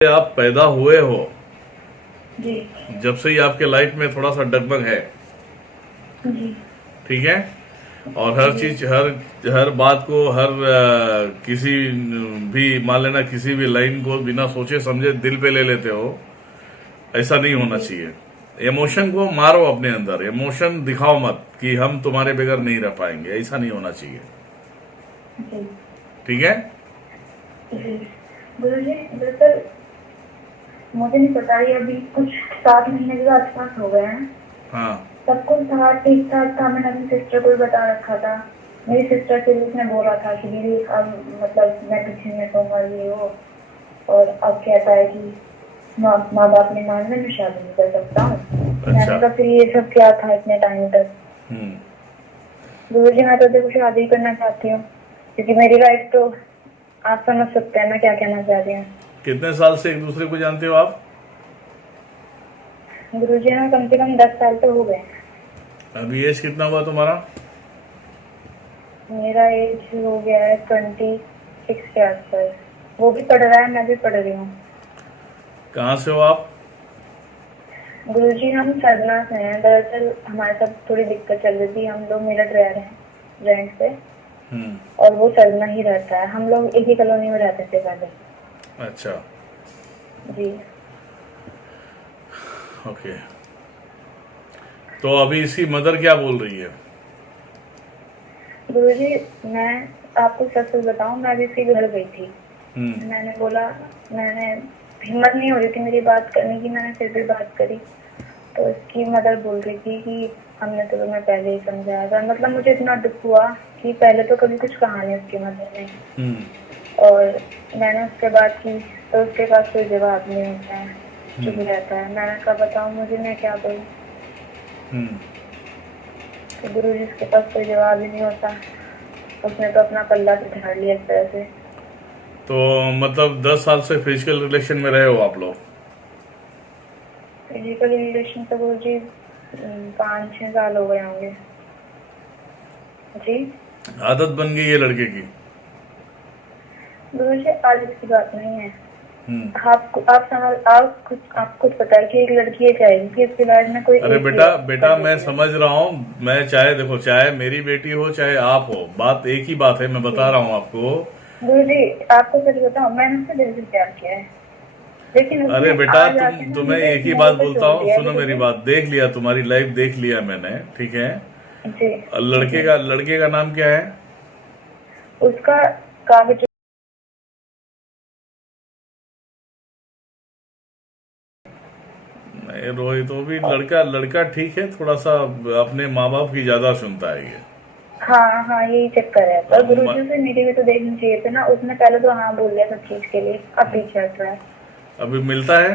आप पैदा हुए हो जी जब से ही आपके लाइफ में थोड़ा सा डगमग है। जी ठीक है। और हर जी चीज हर हर बात को हर किसी भी मान लेना किसी भी लाइन को बिना सोचे समझे दिल पे ले लेते हो। ऐसा नहीं होना जी चाहिए। इमोशन को मारो अपने अंदर, इमोशन दिखाओ मत कि हम तुम्हारे बगैर नहीं रह पाएंगे, ऐसा नहीं होना चाहिए। जी ठीक है। जी गुरु जी, दरअसल मुझे नहीं पता, ये अभी कुछ 7 महीने के आसपास हो गए हैं। हाँ। सब कुछ था, ठीक ठाक था। मैंने अपनी सिस्टर को भी बता रखा था। मेरी सिस्टर से भी उसने बोला था कि दीदी अब मतलब मैं पीछे में कहूँगा ये वो। और अब कहता है कि माँ माँ बाप ने मान में शादी नहीं कर सकता हूँ। अच्छा। मैंने कहा फिर ये सब क्या था इतने टाइम तक। हम्म। गुरु जी, मैं तो देखो शादी करना चाहती हूँ, क्योंकि मेरी लाइफ तो आप समझ सकते हैं मैं क्या कहना चाह रही हूँ। कितने साल से एक दूसरे को जानते हो आप? गुरु जी, हमें कम से कम 10 साल तो हो गए। अभी एज कितना हुआ तुम्हारा? मेरा एज हो गया है 26 के आसपास। वो भी पढ़ रहा है, मैं भी पढ़ रही हूँ। कहाँ से हो आप? गुरु जी, हम सरना से हैं। दरअसल हमारे साथ थोड़ी दिक्कत चल रही थी। हम लोग मेरठ रह रहे हैं रेंट पे, हम्म। और वो सरना ही रहता है। हम लोग एक ही कॉलोनी में रहते थे पहले। अच्छा। जी ओके। तो अभी इसकी मदर क्या बोल रही है? गुरु जी, मैं आपको सच सच बताऊं, मैं अभी इसके घर गई थी। हम्म। मैंने बोला, मैंने हिम्मत नहीं हो रही थी मेरी बात करने की, मैंने फिर भी बात करी। तो इसकी मदर बोल रही थी कि हमने तो तुम्हें पहले ही समझाया था। मतलब मुझे इतना दुख हुआ कि पहले तो कभी कुछ कहा नहीं उसकी मदर ने। हम्म। और मैंने उससे बात की तो उसके पास कोई जवाब नहीं होता है, चुप हम्म। रहता है। मैंने कहा बताओ मुझे, मैं क्या करूँ। हम्म। तो गुरु जी, उसके पास कोई जवाब ही नहीं होता। उसने तो अपना पल्ला से झाड़ लिया एक तरह से। तो मतलब 10 साल से फिजिकल रिलेशन में रहे हो आप लोग? फिजिकल रिलेशन तो गुरु जी 5-6 साल हो गए होंगे। जी आदत बन गई है लड़के की? गुरु जी, आदत की बात नहीं है। हम्म। आप खुद पता है कि एक लड़की ये चाहेगी कि उसकी लाइफ में कोई अरे एक ही बेटा हो, बेटा, करने मैं के लिए। समझ रहा हूँ। मैं चाहे देखो, चाहे मेरी बेटी हो चाहे आप हो, बात एक ही बात है। मैं जी बता रहा हूँ आपको। गुरु जी, आपको सच बताऊं, मैंने उससे दिल से प्यार किया है, लेकिन अरे उसने बेटा, आज आके ना तुम्हें मुझे एक ही मोड़ बात पे बोलता छोड़ हूँ, दिया है। सुनो गुरु मेरी जी बात। देख लिया, तुम्हारी लाइफ देख लिया मैंने, ठीक है। जी जी लड़के का नाम क्या है? उसका कागज। नहीं रोहित, वो भी लड़का लड़का ठीक है, थोड़ा सा अपने माँ बाप की ज्यादा सुनता है ये। हाँ हाँ, यही चक्कर है। पर गुरु म- जी, उसे मेरी भी तो देखनी चाहिए थी ना। उसने पहले तो हाँ बोल दिया सब चीज के लिए, अब पीछे हट रहा है। अभी मिलता है?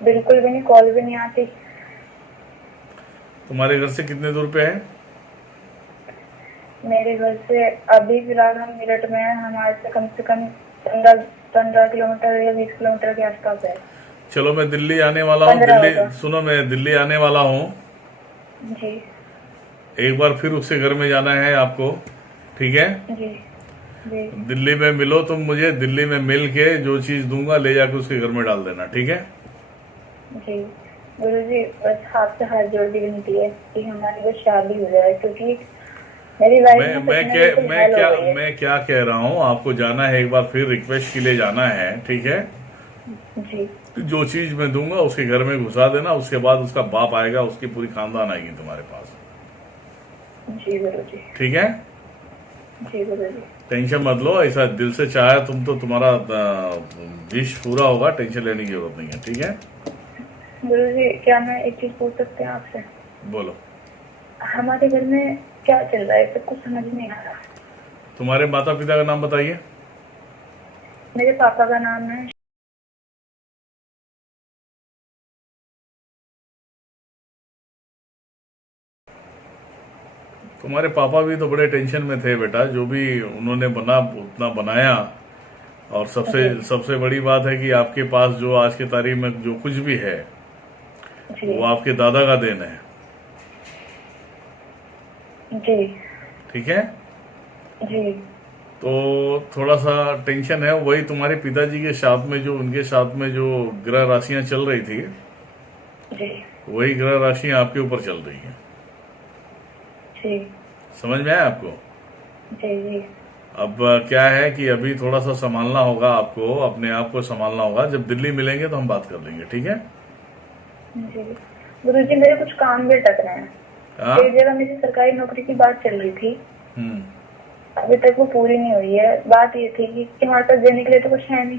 बिल्कुल भी नहीं, कॉल भी नहीं आती। तुम्हारे घर से कितने दूर पे है? मेरे घर से अभी फिलहाल हम मेरठ में हैं। हमारे से कम 15 15 किलोमीटर या 20 किलोमीटर के आसपास है। चलो, मैं दिल्ली आने वाला हूँ। 15 दिल्ली होगा। सुनो, मैं दिल्ली आने वाला हूँ। जी एक बार फिर उसके घर में जाना है आपको। ठीक है। जी जी दिल्ली में मिलो तुम मुझे, दिल्ली में मिल के जो चीज दूंगा ले जाके उसके घर में डाल देना, ठीक है। जी गुरु जी, बस आपसे हाथ जोड़ दी विनती है कि हमारी बस शादी हो जाए, क्योंकि मेरी लाइफ मैं में मैं सच में क्या बिल्कुल मैं हेल हो क्या गई है। मैं क्या कह रहा हूँ, आपको जाना है एक बार फिर, रिक्वेस्ट के लिए जाना है, ठीक है। जी जो चीज मैं दूंगा उसके घर में घुसा देना, उसके बाद उसका बाप आएगा, उसकी पूरी खानदान आएगी तुम्हारे पास। जी गुरु जी। ठीक है। जी गुरु जी। टेंशन मत लो, ऐसा दिल से चाहे तुम तो तुम्हारा विश पूरा होगा, टेंशन लेने की जरूरत नहीं है, ठीक है। गुरु जी, क्या मैं एक चीज पूछ सकते हैं आपसे? बोलो। हमारे घर में क्या चल रहा है, सब कुछ समझ नहीं आ रहा। तुम्हारे माता पिता का नाम बताइए। मेरे पापा का नाम है। तुम्हारे पापा भी तो बड़े टेंशन में थे बेटा, जो भी उन्होंने बना उतना बनाया। और सबसे जी सबसे बड़ी बात है कि आपके पास जो आज की तारीख में जो कुछ भी है जी वो आपके दादा का देन है। जी ठीक है। जी तो थोड़ा सा टेंशन है। वही तुम्हारे पिताजी के साथ में जो उनके साथ में जो ग्रह राशियां चल रही थी, जी वही ग्रह राशियां आपके ऊपर चल रही हैं। जी समझ में आया आपको? जी जी अब क्या है कि अभी थोड़ा सा संभालना होगा आपको, अपने आप को संभालना होगा। जब दिल्ली मिलेंगे तो हम बात कर लेंगे, ठीक है? जी। गुरुजी मेरे कुछ काम भी अटक रहे हैं। हाँ। एक जगह मेरी सरकारी नौकरी की बात चल रही थी, हम्म। अभी तक वो पूरी नहीं हुई है। बात ये थी कि हमारे पास देने के लिए तो कुछ है नहीं।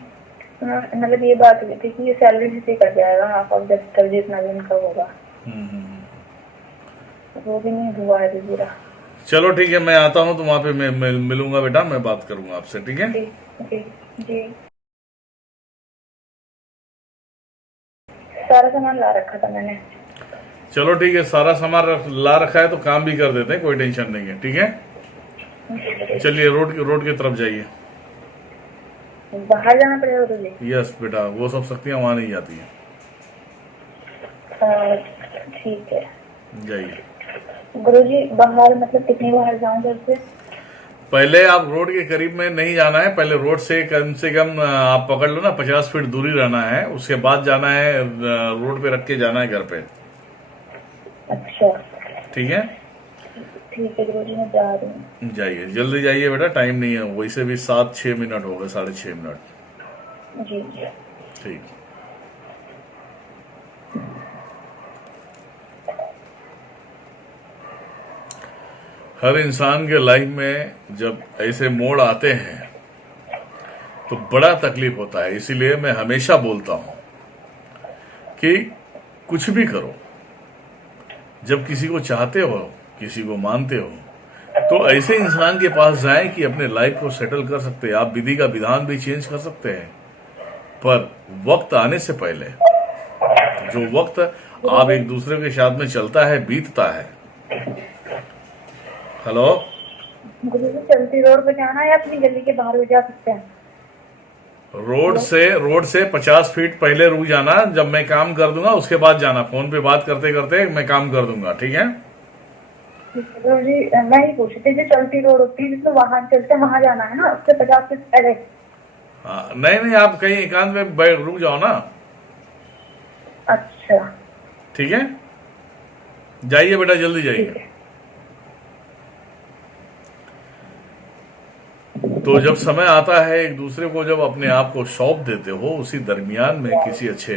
मतलब ये बात हुई थी कि ये सैलरी से कट जाएगा, हाफ ऑफ द तब जितना भी इनका होगा। वो भी नहीं हुआ है अभी पूरा। चलो ठीक है, मैं आता हूँ तो वहां पे मैं मिलूंगा बेटा, मैं बात करूंगा आपसे, ठीक है? जी जी जी। सारा सामान ला रखा था मैंने। चलो ठीक है, सारा सामान ला रखा है तो काम भी कर देते हैं, कोई टेंशन नहीं है, ठीक है? चलिए रोड की तरफ जाइए। बाहर जाना पड़ेगा गुरुजी? यस बेटा, वो सब शक्तियां वहां नहीं जाती हैं। ठीक है जाइए। गुरुजी। बाहर मतलब कितनी बाहर जाऊं घर से? पहले आप रोड के करीब में नहीं जाना है, पहले रोड से कम आप पकड़ लो ना, 50 फीट दूरी रहना है। उसके बाद जाना है, रोड पे रख के जाना है घर पे। अच्छा ठीक है? ठीक है गुरुजी, मैं जा रही हूँ। जाइए, जल्दी जाइए बेटा, टाइम नहीं है। वैसे भी 7-6 मिनट हो गए, 6.5 मिनट। जी ठीक। हर इंसान के लाइफ में जब ऐसे मोड़ आते हैं तो बड़ा तकलीफ होता है। इसीलिए मैं हमेशा बोलता हूं कि कुछ भी करो, जब किसी को चाहते हो, किसी को मानते हो, तो ऐसे इंसान के पास जाएं कि अपने लाइफ को सेटल कर सकते हैं। आप विधि का विधान भी चेंज कर सकते हैं, पर वक्त आने से पहले, जो वक्त आप एक दूसरे के साथ में चलता है, बीतता है। हेलो गुरुजी, चलती रोड पे जाना है या अपनी गली के बाहर भी जा सकते हैं? रोड से 50 फीट पहले रुक जाना। जब मैं काम कर दूंगा उसके बाद जाना। फोन पे बात करते करते मैं काम कर दूंगा, ठीक है? गुरुजी मैं ही पूछ रही थी, जो चलती रोड होती है जिसमें वाहन चलते हैं, वहां जाना है ना, उससे 50 फीट पहले? हाँ, नहीं, आप कहीं एकांत में रुक जाओ ना। अच्छा ठीक है, जाइए बेटा, जल्दी ठीक जाइए। है। तो जब समय आता है, एक दूसरे को जब अपने आप को सौंप देते हो, उसी दरमियान में किसी अच्छे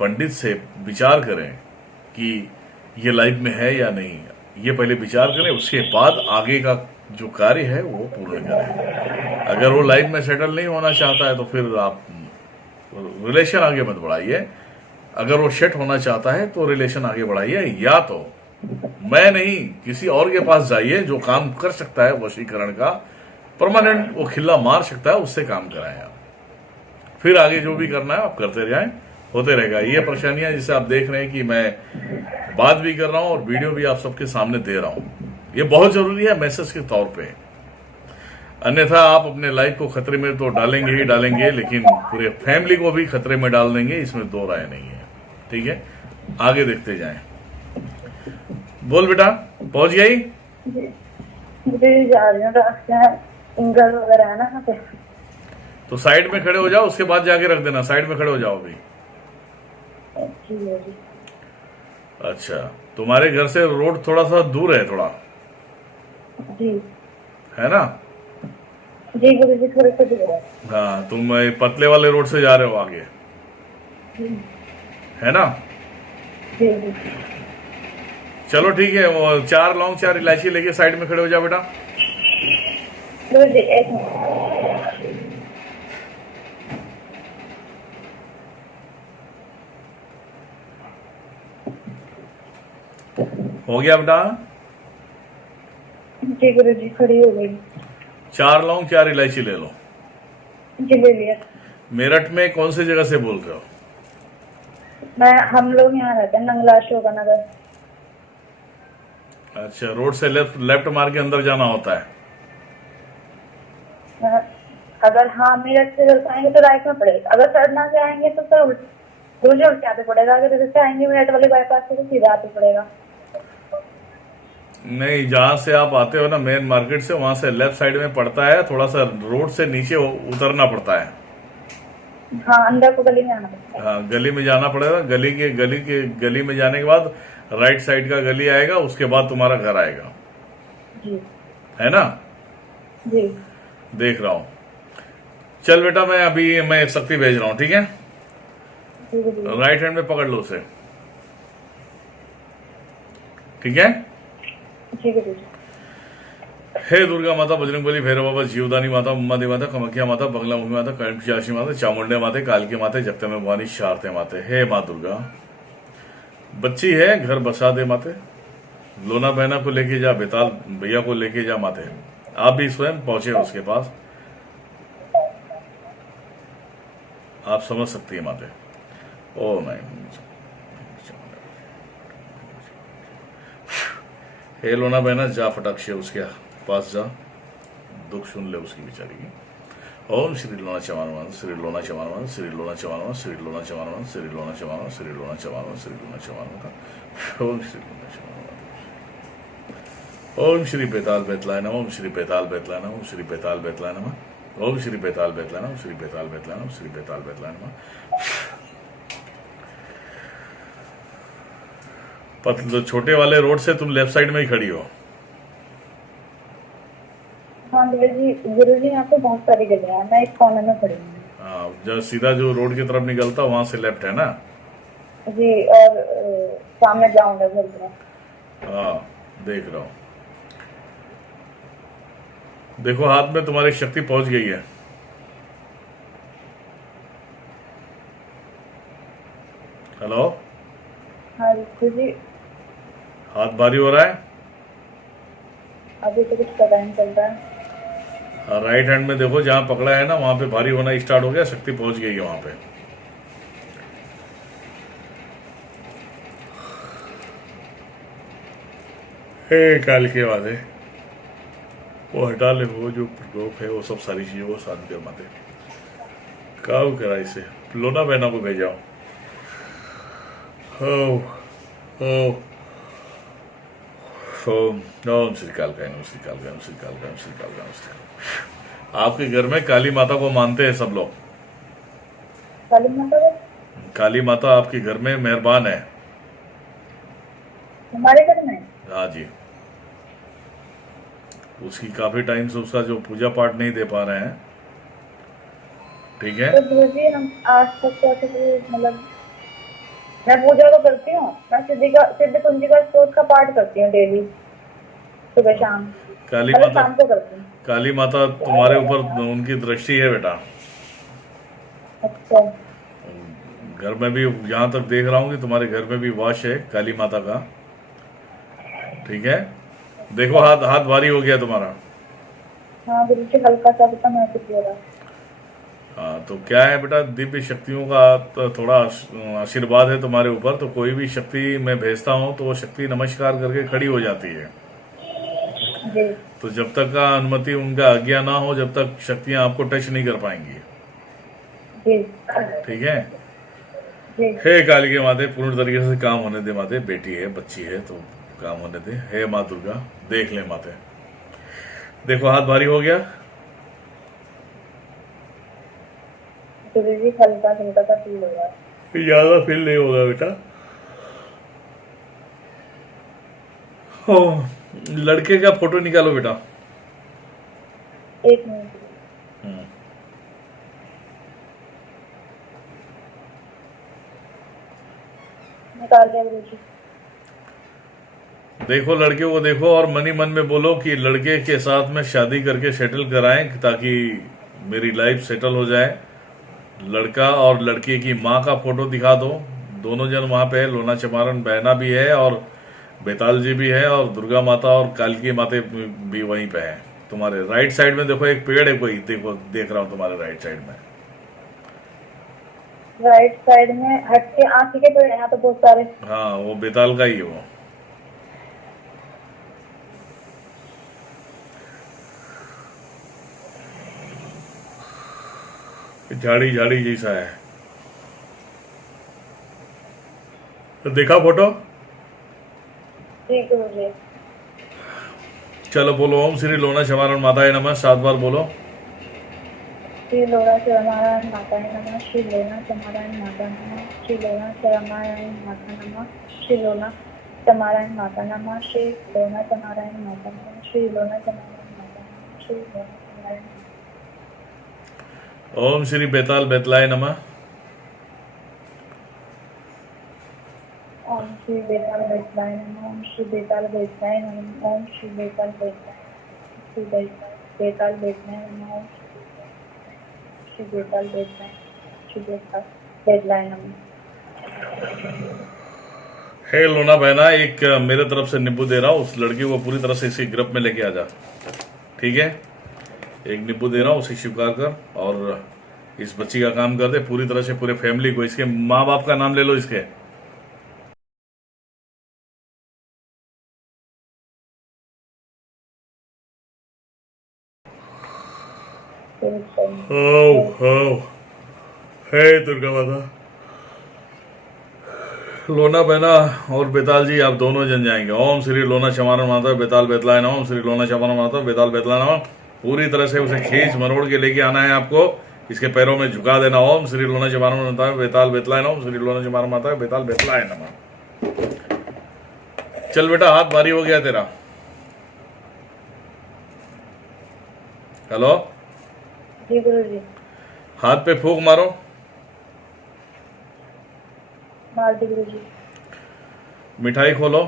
पंडित से विचार करें कि ये लाइफ में है या नहीं। ये पहले विचार करें, उसके बाद आगे का जो कार्य है वो पूर्ण करें। अगर वो लाइफ में सेटल नहीं होना चाहता है तो फिर आप रिलेशन आगे मत बढ़ाइए। अगर वो सेट होना चाहता है तो रिलेशन आगे बढ़ाइए, या तो मैं नहीं किसी और के पास जाइए जो काम कर सकता है वशीकरण का, परमानेंट वो खिल्ला मार सकता है, उससे काम कराएं आप। फिर आगे जो भी करना है आप करते जाएं, होते रहेगा। ये परेशानियां जिसे आप देख रहे हैं कि मैं बात भी कर रहा हूं और वीडियो भी आप सबके सामने दे रहा हूं, ये बहुत जरूरी है मैसेज के तौर पे। अन्यथा आप अपने लाइफ को खतरे में तो डालेंगे ही डालेंगे, लेकिन पूरे फैमिली को भी खतरे में डाल देंगे, इसमें दो राय नहीं है। ठीक है, आगे देखते जाएं। बोल बेटा, पहुंच गई? मुझे जा रही हूँ, रास्ते घर वगैरह है ना यहाँ पे। तो साइड में खड़े हो जाओ, उसके बाद जाके रख देना। साइड में खड़े हो जाओ अभी। ठीक है जी। अच्छा, तुम्हारे घर से रोड थोड़ा सा दूर है, थोड़ा जी है ना? जी गुरुजी, थोड़े से दूर है। हाँ, तुम पतले वाले रोड से जा रहे हो आगे, है ना? जी जी। चलो ठीक है, वो 4 लौंग 4 इलायची लेके साइड में खड़े हो जाओ बेटा। गुरुजी एक मिनट। हो गया बेटा? जी गुरुजी, खड़ी हो गई। 4 लौंग 4 इलायची ले लो। जी ले लिया। मेरठ में कौन सी जगह से बोल रहे हो? हम लोग यहाँ रहते हैं, नंगला अशोका नगर। अच्छा, रोड से लेफ्ट मार के अंदर जाना होता है? अगर हाँ मेरठ से इधर आएंगे तो राइट में पड़ेगा, अगर सड़ना से आएंगे तो सर रोज उल्टे आते पड़ेगा, अगर इधर से आएंगे मेरठ वाले बाईपास से तो सीधा आते पड़ेगा। नहीं, जहां से आप आते हो ना मेन मार्केट से, वहां से लेफ्ट साइड में पड़ता है, थोड़ा सा रोड से नीचे उतरना पड़ता है। हाँ, अंदर को गली में आना पड़ता है। हाँ, गली में जाना पड़ेगा। गली में जाने के बाद राइट साइड का गली आएगा, उसके बाद तुम्हारा घर आएगा, जी है ना? जी। देख रहा हूँ। चल बेटा, मैं शक्ति भेज रहा हूँ, ठीक है? ठीक है जी। राइट हैंड में पकड़ लो उसे, ठीक है? ठीक है जी। हे दुर्गा माता, बजरंगबली, भैरव बाबा, जीवदानी माता, उम्मा देवी माता, कामाख्या माता, बंगलामुखी माता, कर्मचाशी माता, चामुंडे माते, कालकी माते, जगते में भवानी, शारते माते। हे माँ दुर्गा, बच्ची है, घर बसा दे माते। लोना बहना को लेके जा, बेताल भैया को लेके जा माते। आप भी स्वयं पहुंचे उसके पास, आप समझ सकती है माते। ओ नहीं, हे लोना बहना, जा फटाक से उसके पास जा, दुख सुन ले उसकी बेचारी की। ओम श्री लोना चमानवन, श्री लोना चमानवन, श्री लोना चमानवन, श्री लोना चमानवन, श्री लोना चमानवन, श्री लोना चमानवन, श्री लोना चमानवन। ओम श्री लोना चमानवन। ओम श्री बेताल बेतलाय नमः, ओम श्री बेताल बेतलाय नमः, ओम श्री बेताल बेतलाय नमः, ओम श्री बेताल बेतलाय नमः, श्री बेताल बेतलाय नमः, श्री बेताल बेतलाय नमः। तो छोटे वाले रोड से तुम लेफ्ट साइड में ही खड़ी हो। हाँ गुरु जी, यहाँ पे बहुत सारी जगह है, मैं एक कॉर्नर में खड़ी हूँ। हाँ, जो सीधा जो रोड की तरफ निकलता वहां से लेफ्ट है ना? जी, और सामने ग्राउंड है घर में। हाँ, देख रहा हूँ। देखो, हाथ में तुम्हारी शक्ति पहुंच गई है। हेलो, हाँ गुरु जी। हाथ भारी हो रहा है? अभी तो कुछ पता नहीं चल रहा है। राइट हैंड में देखो, जहां पकड़ा है ना वहां पे भारी होना स्टार्ट हो गया, शक्ति पहुंच गई है वहां पे। हे काल के वादे, वो हटा ले, वो जो रोक है वो सब सारी चीजें वो शांत कर माते। काउ करा इसे, लोना बहना को भेजाओ। हो हो ओम ओम श्री काल का नमः, श्री काल का नमः, श्री काल का नमः, श्री काल का नमः, श्री काल। आपके घर में काली माता को मानते हैं सब लोग? काली माता को? काली माता आपके घर में मेहरबान है? हमारे घर में? हाँ जी। उसकी काफी टाइम से उसका जो पूजा पाठ नहीं दे पा रहे हैं, ठीक है? तो गुरु जी, हम आज तक तो ऐसे मतलब मैं पूजा तो करती हूँ, मैं सिद्ध कुंजिका स्तोत्र का पाठ करती हूँ डेली, सुबह शाम। काली मतलब माता, शाम को करती हूँ। काली माता तुम्हारे ऊपर उनकी दृष्टि है बेटा। अच्छा। घर में भी, जहां तक देख रहा हूँ कि तुम्हारे घर में भी वास है काली माता का, ठीक है? देखो, हाथ भारी हो गया तुम्हारा। हाँ गुरु जी, हल्का सा भी महसूस हो रहा है। हाँ, तो क्या है बेटा, दिव्य शक्तियों का तो थोड़ा आशीर्वाद है तुम्हारे ऊपर, तो कोई भी शक्ति मैं भेजता हूँ तो वो शक्ति नमस्कार करके खड़ी हो जाती है। जी। तो जब तक का अनुमति उनका आज्ञा ना हो, जब तक शक्तियां आपको टच नहीं कर पाएंगी, जी। ठीक है? जी। हे काली के माते, पूर्ण तरीके से काम होने दे माते। बेटी है, बच्ची है, तो काम होने दे। हे माँ दुर्गा, देख ले माते। देखो, हाथ भारी हो गया। गुरु जी, हल्का हल्का सा फील हो रहा है। ज्यादा फील नहीं होगा बेटा। हो, लड़के का फोटो निकालो बेटा। एक मिनट। निकाल दिया गुरु जी। देखो, लड़के को देखो और मन ही मन में बोलो कि लड़के के साथ में शादी करके सेटल कराएं, ताकि मेरी लाइफ सेटल हो जाए। लड़का और लड़की की माँ का फोटो दिखा दो, दोनों जन वहां पे है। लोना चमारन बहना भी है और बेताल जी भी है, और दुर्गा माता और कालकी माते भी वहीं पे है। तुम्हारे राइट साइड में देखो, एक पेड़ है कोई, देखो, देख रहा हूं तुम्हारे राइट साइड में। राइट साइड में हट के आंखी के पेड़ यहाँ तो बहुत सारे। हाँ, वो बेताल का ही है वो। झाड़ी झाड़ी जैसा है, तो देखा फोटो? जी गुरु जी। चलो बोलो, ओम श्री लोना क्षमारण माताय नमः 7 बार बोलो। श्री लोना चरमारायण माता नमः, श्री लोना चरमारायण माता नमः, श्री लोना चरमारायण माता नमः, श्री लोना चरमारायण माता नमः, श्री लोना चरमारायण माता नमः, श्री लोना चरमारायण माता नमः, श्री लोना चरमारायण। ओम श्री बेताल बेतलाय नमः। ओम श्री बेताल बेतलाय नमः, ओम श्री बेताल बेतलाय नमः, ओम श्री बेताल बेतलाय, श्री बेताल बेतलाय नमः, ओम श्री बेताल बेतलाय, श्री बेताल बेतलाय नमः। हे लोना बहना, एक मेरे तरफ से नींबू दे रहा हूँ, उस लड़की को पूरी तरह से इसी ग्रुप में लेके आ जा, ठीक है। एक नींबू दे रहा हूँ, उसे स्वीकार कर और इस बच्ची का काम कर दे पूरी तरह से, पूरे फैमिली को। इसके माँ बाप का नाम ले लो इसके। हे दुर्गा माता, लोना बहना और बेताल जी आप दोनों जन जाएंगे। ओम श्री लोना क्षमारण माता बेताल बेतलाय नमः, ओम श्री लोना क्षमारण माता बेताल बेतलाय नमः। पूरी तरह से उसे खींच मरोड़ के लेके आना है आपको, इसके पैरों में झुका देना। ओम श्री लोना क्षमारण माता बेताल बेतलाय नमः, ओम श्री लोना क्षमारण माता बेताल बेतलाय नमः। चल बेटा, हाथ भारी हो गया तेरा। हेलो, जी गुरु जी। हाथ पे फूंक मारो। मार दी गुरु जी। मिठाई खोलो।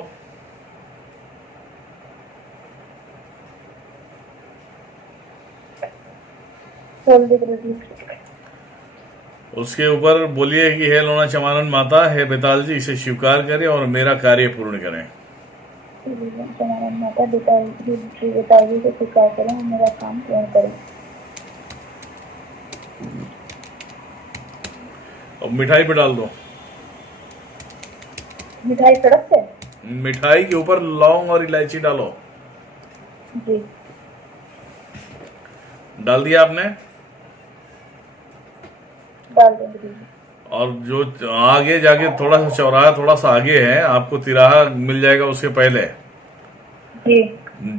खोल दी गुरु जी। उसके ऊपर बोलिए कि हे लोना क्षमारण माता, हे बेताल जी, इसे स्वीकार करें और मेरा कार्य पूर्ण करें। चरमारायण माता बेताल जी, श्री बेताल जी को स्वीकार करें और मेरा काम पूर्ण करें। अब मिठाई पे डाल दो। मिठाई सड़क पे? मिठाई के ऊपर लौंग और इलायची डालो। जी। डाल दिया आपने? डाल देंगे गुरु जी। और जो आगे जाके थोड़ा सा चौराहा थोड़ा सा आगे है, आपको तिराहा मिल जाएगा उसके पहले। जी।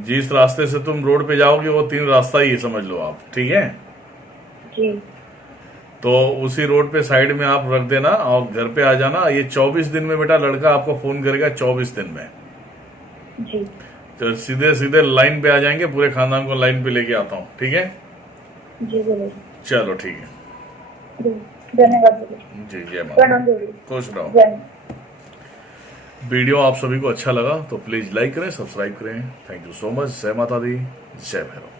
जिस रास्ते से तुम रोड पे जाओगे वो 3 रास्ता ही समझ लो आप, ठीक है। जी। तो उसी रोड पे साइड में आप रख देना और घर पे आ जाना। ये 24 दिन में बेटा लड़का आपको फोन करेगा, 24 दिन में। जी। तो सीधे सीधे लाइन पे आ जाएंगे, पूरे खानदान को लाइन पे लेके आता हूँ, ठीक है। जी गुरु जी। चलो ठीक है धन्यवाद गुरु जी। जय माता, प्रणाम गुरु जी। खुश रहो। जय। वीडियो आप सभी को अच्छा लगा तो प्लीज लाइक करें, सब्सक्राइब करें। Thank you so much. जय माता दी, जय भैरव।